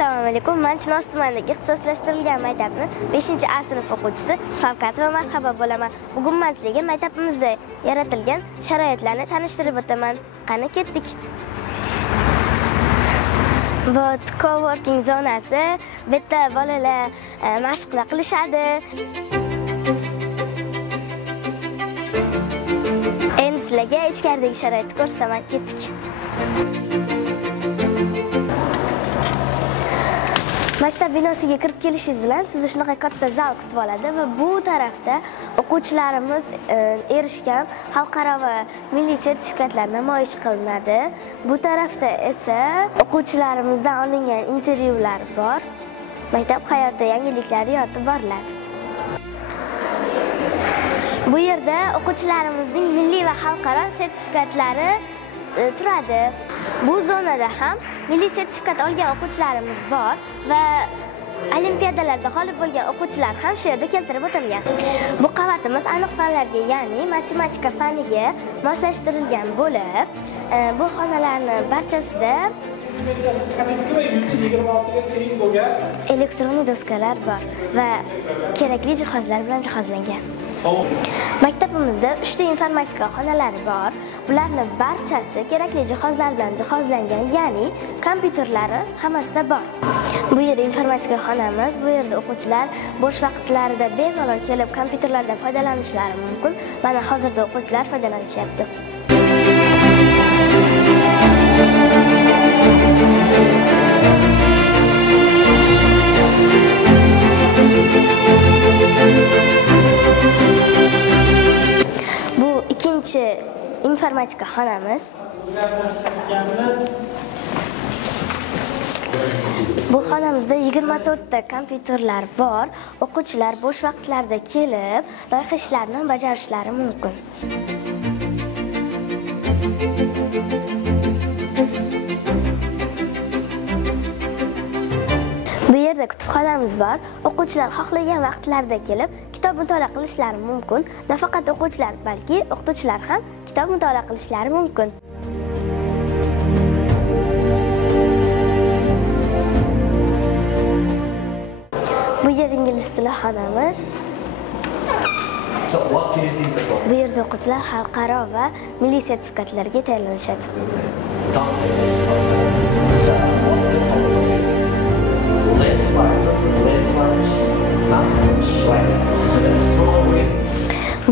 Assalomu alaykum. Men Chinoz tumanidagi ixtisoslashtirilgan maktabning 5-A sinf o'quvchisi Shavkat va marhaba bo'laman. Bugun men sizlarga maktabimizda yaratilgan sharoitlarni tanishtirib o'taman. Qani ketdik. Bu coworking zonasi. Bu yerda bolalar mashqlar qilishadi. Endi sizlarga ichkaridagi sharoitni ko'rsataman. Ketdik. Maktab binosiga kirib kelishingiz bilan sizni shunaqa katta zal kutib oladi va bu tarafda o'quvchilarimiz erishgan xalqaro va milliy sertifikatlar namoyish qilinadi. Bu tarafda esa o'quvchilarimizdan olingan intervyular bor. Maktab hayoti yangiliklari yoritib boriladi. Bu yerda o'quvchilarimizning milliy va xalqaro sertifikatlari turadi. Bu zonada ham milliy sertifikat olgan o'quvchilarimiz bor va olimpiadalarda g'olib bo'lgan o'quvchilar ham shu yerda keltirib o'tilgan. Bu qavatimiz aniq fanlarga, ya'ni matematika faniga moslashtirilgan bo'lib, bu xonalarning barchasida elektronik doskalar bor va kerakli jihozlar bilan jihozlangan. Maktabimizda 3 ta informatika xonalari bor. Bularning barchasi kerakli jihozlar bilan jihozlangan, ya'ni kompyuterlari hammasida bor. Bu yer informatika xonamiz. Bu yerda o'quvchilar bo'sh vaqtlarida bemalol kelib kompyuterlardan foydalanishlari mumkin. Mana hozirda o'quvchilar foydalanishyapti. Ikkinchi informatika xonamiz. Bu xonamizda 24 ta kompyuterlar bor. O'quvchilar bo'sh vaqtlarida kelib, loyiha ishlarini bajarishlari mumkin. Bu yerda kutubxonamiz bor. O'quvchilar xohlagan vaqtlarda kelib kitob mutolaa qilishlari mumkin. Nafaqat o'quvchilar, balki o'qituvchilar ham kitob mutolaa qilishlari mumkin. Bu yer ingliz tili xonamiz. Bu yerda o'quvchilar xalqaro va milliy sertifikatlarga tayyorlanishadi.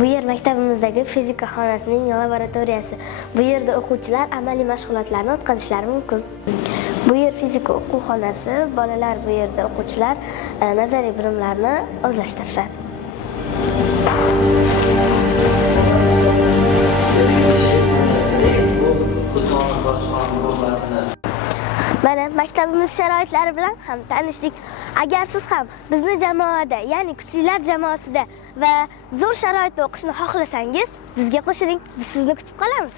Bu yer maktabimizdagi fizika xonasining laboratoriyasi. Bu yerda o'quvchilar amaliy mashg'ulotlarni o'tkazishlari mumkin. Bu yer fizika o'quv xonasi. Bolalar bu yerda o'quvchilar nazariy bilimlarni o'zlashtirishadi. Mana maktabimiz sharoitlari bilan ham tanishdik. Agar siz ham bizni jamoada, ya'ni kuchlilar jamoasida va zo'r sharoitda o'qishni xohlasangiz, bizga qo'shiling. Biz sizni kutib qolamiz.